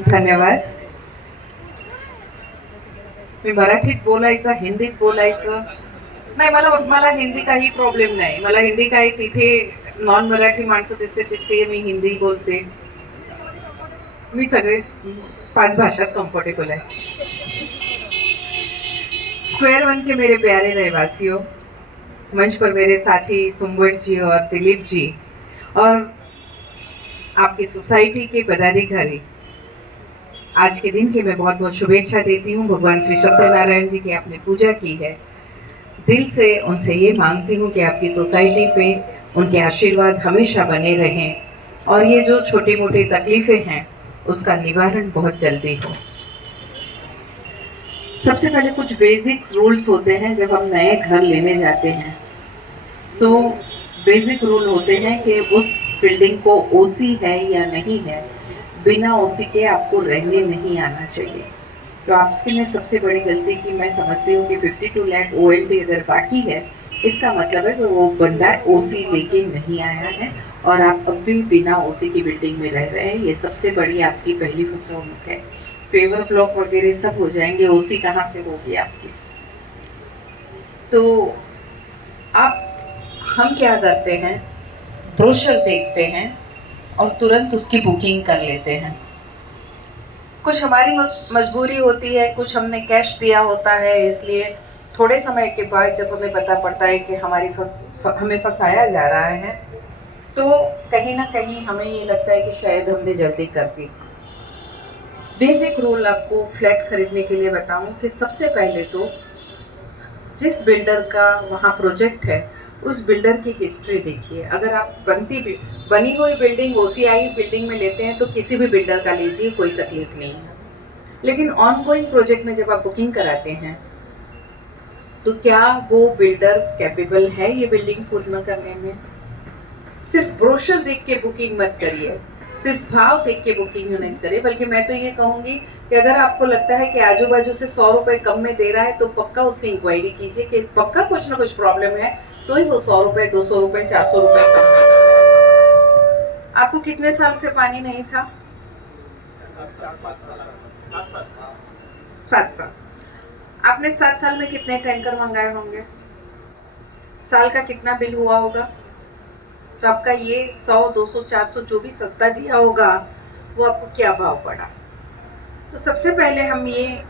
धन्यवाद. मी मराठीत बोलायचं, हिंदीत बोलायचं? नाही, मला मला हिंदी काही प्रॉब्लेम नाही. मला हिंदी काही तिथे नॉन मराठी माणसं दिसते तिथे मी हिंदी बोलते. मी सगळे 5 भाषात कम्फर्टेबल आहे. स्क्वायर वन के मेरे प्यारे रहवासियों, मंच पर मेरे साथी सुम्बट जी और दिलीप जी और आपकी सोसाइटी के पदाधिकारी, आज के दिन की मैं बहुत बहुत शुभेच्छा देती हूँ. भगवान श्री सत्यनारायण जी की आपने पूजा की है, दिल से उनसे ये मांगती हूँ कि आपकी सोसाइटी पे उनके आशीर्वाद हमेशा बने रहें और ये जो छोटी मोटी तकलीफ़ें हैं उसका निवारण बहुत जल्दी हो. सबसे पहले कुछ बेसिक रूल्स होते हैं जब हम नए घर लेने जाते हैं. तो बेसिक रूल होते हैं कि उस बिल्डिंग को ओसी है या नहीं है, बिना ओसी के आपको रहने नहीं आना चाहिए. तो आपके में सबसे बड़ी गलती की मैं समझती हूँ कि 52 लाख ओएलटी अगर बाकी है, इसका मतलब है कि वो बंदा ओसी लेके नहीं आया है और आप अब भी बिना ओसी की बिल्डिंग में रह रहे हैं. ये सबसे बड़ी आपकी पहली फसौनत है. पेवर ब्लॉक वगैरह सब हो जाएंगे, ओसी कहाँ से होगी आपकी. तो आप हम क्या करते हैं, ब्रोशर देखते हैं और तुरंत उसकी बुकिंग कर लेते हैं. कुछ हमारी मजबूरी होती है, कुछ हमने कैश दिया होता है, इसलिए थोड़े समय के बाद जब हमें पता पड़ता है कि हमें फंसाया जा रहा है, तो कहीं ना कहीं हमें ये लगता है कि शायद हमने जल्दी कर दी. बेसिक रूल आपको फ्लैट खरीदने के लिए बताऊं कि सबसे पहले तो जिस बिल्डर का वहाँ प्रोजेक्ट है उस बिल्डर की हिस्ट्री देखिए. अगर आप बनी हुई बिल्डिंग ओसीआई बिल्डिंग में लेते हैं तो किसी भी बिल्डर का लीजिए, कोई तकलीफ नहीं है. लेकिन ऑन गोइंग प्रोजेक्ट में जब आप बुकिंग कराते हैं तो क्या वो बिल्डर कैपेबल है ये बिल्डिंग पूर्ण करने में. सिर्फ ब्रोशर देख के बुकिंग मत करिए, सिर्फ भाव देख के बुकिंग नहीं करिए. बल्कि मैं तो ये कहूँगी कि अगर आपको लगता है कि आजू बाजू से 100 रुपए कम में दे रहा है तो पक्का उसकी इंक्वायरी कीजिए कि पक्का कुछ ना कुछ प्रॉब्लम है, तो ही वो 100 रुपए 200 रुपए 400 रुपए कम में दे रहा है. आपको कितने साल से पानी नहीं था? 7 साल. आपने 7 साल में कितने टैंकर मंगाए होंगे? साल का कितना बिल हुआ होगा? तो आपका ये 100 200 400 जो भी सस्ता दिया होगा वो आपको क्या भाव पड़ा. तो सबसे पहले हम ये,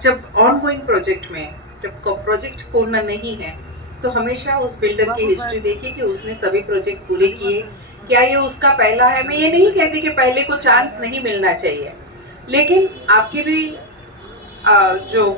जब ऑन गोइंग प्रोजेक्ट में जब प्रोजेक्ट पूर्ण नहीं है तो हमेशा उस बिल्डर की हिस्ट्री देखिए कि उसने सभी प्रोजेक्ट पूरे किए. क्या ये उसका पहला है? मैं ये नहीं कहती कि पहले को चांस नहीं मिलना चाहिए, लेकिन आपकी भी जो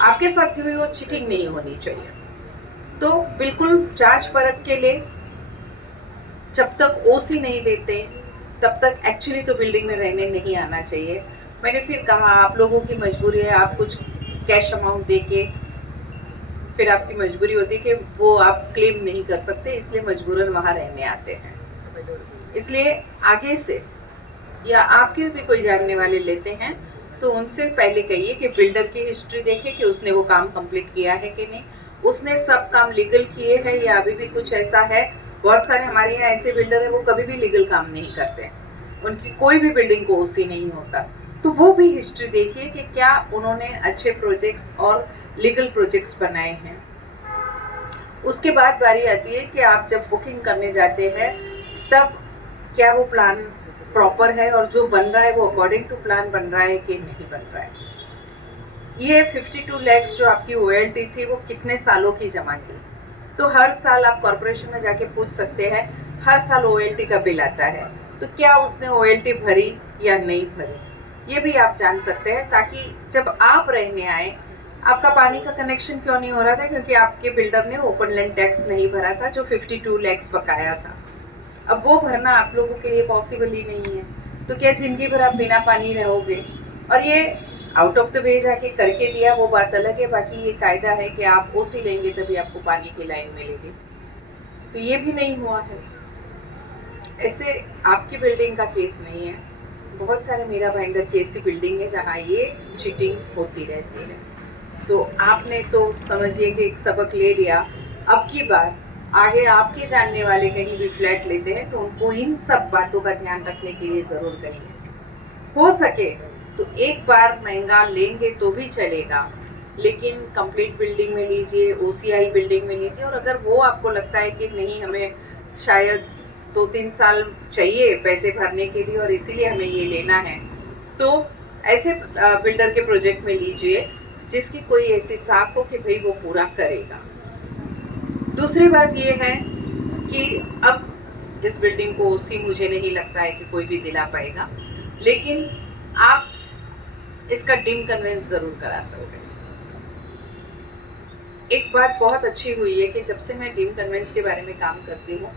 आपके साथ भी वो चीटिंग नहीं होनी चाहिए. तो बिल्कुल जांच परख के लिए जब तक ओसी नहीं देते तब तक एक्चुअली तो बिल्डिंग में रहने नहीं आना चाहिए. मैंने फिर कहा आप लोगों की मजबूरी है, आप कुछ कैश अमाउंट दे के फिर आपकी मजबूरी होती है कि वो आप क्लेम नहीं कर सकते, इसलिए मजबूरन वहाँ रहने आते हैं. इसलिए आगे से या आपके भी कोई जानने वाले लेते हैं तो उनसे पहले कहिए कि बिल्डर की हिस्ट्री देखिए कि उसने वो काम कंप्लीट किया है कि नहीं, उसने सब काम लीगल किए हैं या अभी भी कुछ ऐसा है. बहुत सारे हमारे यहाँ ऐसे बिल्डर हैं वो कभी भी लीगल काम नहीं करते, उनकी कोई भी बिल्डिंग को ओसी नहीं होता. तो वो भी हिस्ट्री देखिए कि क्या उन्होंने अच्छे प्रोजेक्ट्स और लीगल प्रोजेक्ट्स बनाए हैं. उसके बाद बारी आती है कि आप जब बुकिंग करने जाते हैं तब क्या वो प्लान प्रॉपर है और जो बन रहा है वो अकॉर्डिंग टू प्लान बन रहा है कि नहीं बन रहा है. ये 52 लैक्स जो आपकी ओएलटी थी वो कितने सालों की जमा की. तो हर साल आप कॉर्पोरेशन में जाके पूछ सकते हैं, हर साल ओएलटी का बिल आता है तो क्या उसने ओएलटी भरी या नहीं भरी, ये भी आप जान सकते हैं. ताकि जब आप रहने आए आपका पानी का कनेक्शन क्यों नहीं हो रहा था, क्योंकि आपके बिल्डर ने ओपन लैंड टैक्स नहीं भरा था जो 52 लैक्स बकाया था. अब वो भरना आप लोगों के लिए पॉसिबल ही नहीं है. तो क्या जिंदगी भर आप बिना पानी रहोगे. और ये आउट ऑफ द वे जाके करके दिया वो बात अलग है, बाकी ये कायदा है कि आप ओसी लेंगे तभी आपको पानी की लाइन मिलेगी. तो ये भी नहीं हुआ है. ऐसे आपकी बिल्डिंग का केस नहीं है, बहुत सारे मीरा भाईंदर की ऐसी बिल्डिंग है जहाँ ये चीटिंग होती रहती है. तो आपने तो समझिए कि एक सबक ले लिया. अब की बार आगे आपके जानने वाले कहीं भी फ्लैट लेते हैं तो उनको इन सब बातों का ध्यान रखने के लिए ज़रूर करिए। हो सके तो एक बार महंगा लेंगे तो भी चलेगा, लेकिन कंप्लीट बिल्डिंग में लीजिए, ओसीआई बिल्डिंग में लीजिए। और अगर वो आपको लगता है कि नहीं, हमें शायद 2-3 साल चाहिए पैसे भरने के लिए और इसीलिए हमें ये लेना है, तो ऐसे बिल्डर के प्रोजेक्ट में लीजिए जिसकी कोई ऐसी साख हो कि भाई वो पूरा करेगा। दूसरी बात ये है कि अब इस बिल्डिंग को ओसी मुझे नहीं लगता है कि कोई भी दिला पाएगा, लेकिन आप इसका डिम कन्वेंस ज़रूर करा सकते हैं। एक बात बहुत अच्छी हुई है कि जब से मैं डिम कन्वेंस के बारे में काम करती हूँ,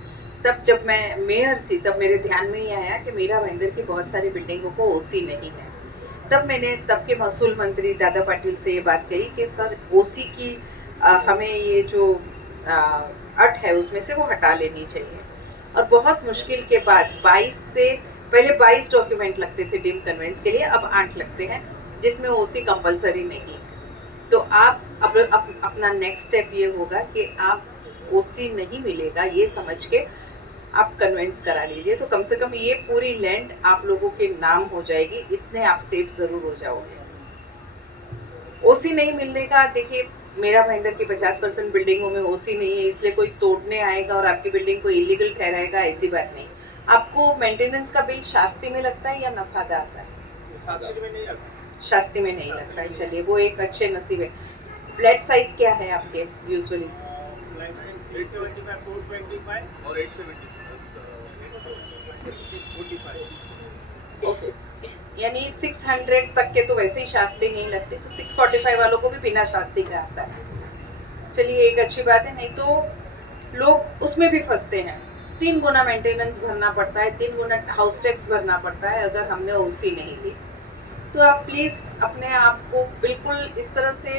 तब जब मैं मेयर थी तब मेरे ध्यान में ये आया कि मीरा भाईंदर की बहुत सारी बिल्डिंगों को ओसी नहीं है। तब मैंने तब के महसूल मंत्री दादा पाटिल से ये बात कही कि सर ओसी की हमें ये जो अट है उसमें से वो हटा लेनी चाहिए। और बहुत मुश्किल के बाद 22 से पहले 22 डॉक्यूमेंट लगते थे डिम कन्वेंस के लिए, अब 8 लगते हैं जिसमें ओसी कंपलसरी नहीं। तो आप अब अपना नेक्स्ट स्टेप ये होगा कि आप ओसी नहीं मिलेगा ये समझ के आप कन्वेंस करा लीजिए, तो कम से कम ये पूरी लैंड आप लोगों के नाम हो जाएगी, इतने आप सेफ ज़रूर हो जाओगे। ओसी नहीं मिलने का, देखिए मेरा भाईंदर की 50% बिल्डिंगों में ओसी नहीं है, इसलिए कोई तोड़ने आएगा और आपकी बिल्डिंग को इलीगल ठहराएगा, ऐसी बात नहीं। आपको मेंटेनेंस का बिल शास्ती में लगता है या नसादा आता है? शास्ती में नहीं लगता है, चलिए वो एक अच्छे नसीब है। फ्लैट साइज क्या है आपके यूजुअली? 875, 425 और 875 ओके, यानी 600 तक के तो वैसे ही शास्ती नहीं लगते, तो 645 वालों को भी बिना शास्ती का आता है। चलिए एक अच्छी बात है, नहीं तो लोग उसमें भी फंसते हैं। 3 गुना मेंटेनेंस भरना पड़ता है, 3 गुना हाउस टैक्स भरना पड़ता है अगर हमने ओसी नहीं ली। तो आप प्लीज़ अपने आप को बिल्कुल इस तरह से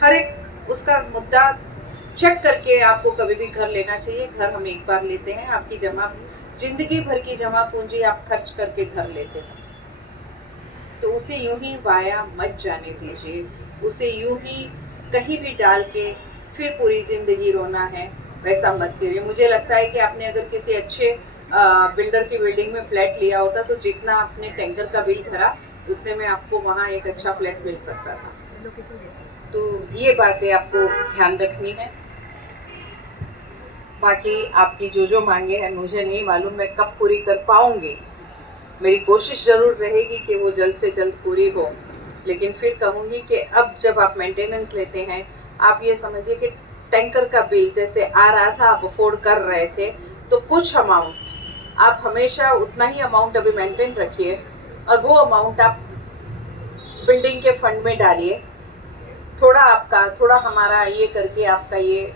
हर एक उसका मुद्दा चेक करके आपको कभी भी घर लेना चाहिए। घर हम एक बार लेते हैं, आपकी जमा जिंदगी भर की जमा पूंजी आप खर्च करके घर लेते हैं, तो उसे यूं ही वाया मत जाने दीजिए। उसे यूं ही कहीं भी डाल के फिर पूरी ज़िंदगी रोना है, वैसा मत करिए। मुझे लगता है कि आपने अगर किसी अच्छे बिल्डर की बिल्डिंग में फ्लैट लिया होता तो जितना आपने टैंकर का बिल भरा उतने में आपको वहाँ एक अच्छा फ्लैट मिल सकता था। तो ये बातें आपको ध्यान रखनी है। बाकी आपकी जो मांगे हैं मुझे नहीं मालूम मैं कब पूरी कर पाऊँगी, मेरी कोशिश ज़रूर रहेगी कि वो जल्द से जल्द पूरी हो। लेकिन फिर कहूँगी कि अब जब आप मेंटेनेंस लेते हैं, आप ये समझिए कि टैंकर का बिल जैसे आ रहा था, आप अफोर्ड कर रहे थे, तो कुछ अमाउंट आप हमेशा उतना ही अमाउंट अभी मेंटेन रखिए और वो अमाउंट आप बिल्डिंग के फंड में डालिए। थोड़ा हमारा ये करके आपका ये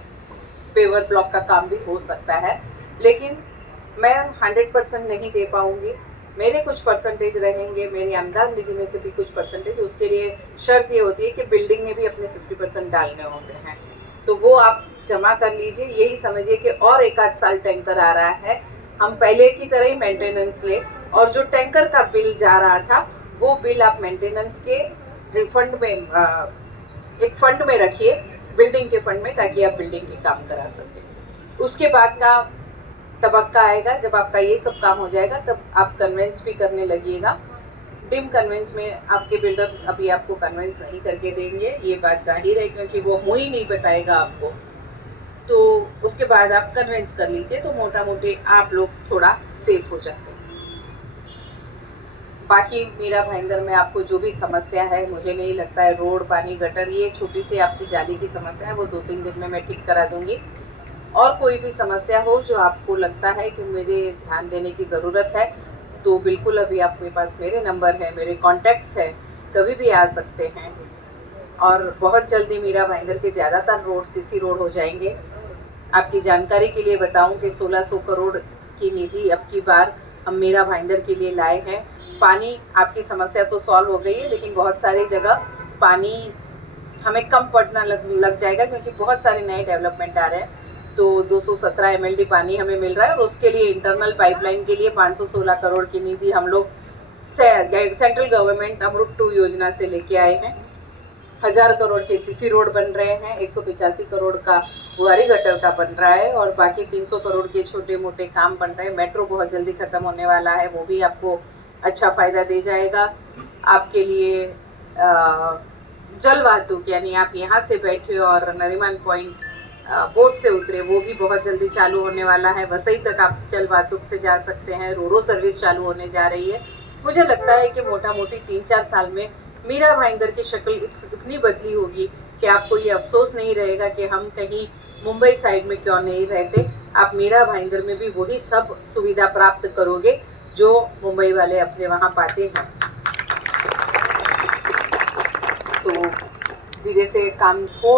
पेवर ब्लॉक का काम भी हो सकता है, लेकिन मैं 100% नहीं दे पाऊँगी। मेरे कुछ परसेंटेज रहेंगे, मेरी आमदन निधि में से भी कुछ परसेंटेज, उसके लिए शर्त ये होती है कि बिल्डिंग में भी अपने 50% डालने होते हैं, तो वो आप जमा कर लीजिए। यही समझिए कि और 1 आध साल टैंकर आ रहा है, हम पहले की तरह ही मेंटेनेंस ले, और जो टैंकर का बिल जा रहा था वो बिल आप मेंटेनेंस के रिफंड में एक फंड में रखिए, बिल्डिंग के फंड में, ताकि आप बिल्डिंग के काम करा सकें। उसके बाद का तबक्का आएगा, जब आपका ये सब काम हो जाएगा तब आप कन्वेंस भी करने लगिएगा। डिम कन्वेंस में आपके बिल्डर अभी आपको कन्वेंस नहीं करके देंगे, ये बात जाहिर है, क्योंकि वो मुँह ही नहीं बताएगा आपको। तो उसके बाद आप कन्वेंस कर लीजिए, तो मोटा मोटी आप लोग थोड़ा सेफ हो जाते हैं। बाकी मीरा भाईंदर में आपको जो भी समस्या है, मुझे नहीं लगता है रोड, पानी, गटर, ये छोटी सी आपकी जाली की समस्या है, वो 2-3 दिन में मैं ठीक करा दूंगी। और कोई भी समस्या हो जो आपको लगता है कि मेरे ध्यान देने की ज़रूरत है, तो बिल्कुल अभी आपके पास मेरे नंबर है, मेरे कॉन्टैक्ट्स हैं, कभी भी आ सकते हैं। और बहुत जल्दी मीरा भाईंदर के ज़्यादातर रोड सीसी रोड हो जाएंगे। आपकी जानकारी के लिए बताऊं कि 1600 करोड़ की निधि अब की बार हम मीरा भाईंदर के लिए लाए हैं। पानी आपकी समस्या तो सॉल्व हो गई है, लेकिन बहुत सारी जगह पानी हमें कम पड़ना लग जाएगा, क्योंकि बहुत सारे नए डेवलपमेंट आ रहे हैं। तो 217 MLD पानी हमें मिल रहा है, और उसके लिए इंटरनल पाइपलाइन के लिए 516 करोड़ की निधि हम लोग सेंट्रल गवर्नमेंट अमृत 2 योजना से लेके आए हैं। 1000 करोड़ के सीसी रोड बन रहे हैं, 185 करोड़ का बुआरी गटर का बन रहा है और बाकी 300 करोड़ के छोटे मोटे काम बन रहे हैं। मेट्रो बहुत जल्दी ख़त्म होने वाला है, वो भी आपको अच्छा फ़ायदा दे जाएगा। आपके लिए जल वाहतूक, यानी आप यहाँ से बैठे और नरीमन पॉइंट बोट से उतरे, वो भी बहुत जल्दी चालू होने वाला है। वसई तक आप जल वाहतूक से जा सकते हैं। रोरो सर्विस चालू होने जा रही है। मुझे लगता है कि मोटा मोटी 3-4 साल में मीरा भाईंदर की शक्ल इतनी बदली होगी कि आपको ये अफसोस नहीं रहेगा कि हम कहीं मुंबई साइड में क्यों नहीं रहते। आप मीरा भाईंदर में भी वही सब सुविधा प्राप्त करोगे जो मुंबई वाले अपने वहाँ पाते हैं। तो धीरे से काम हो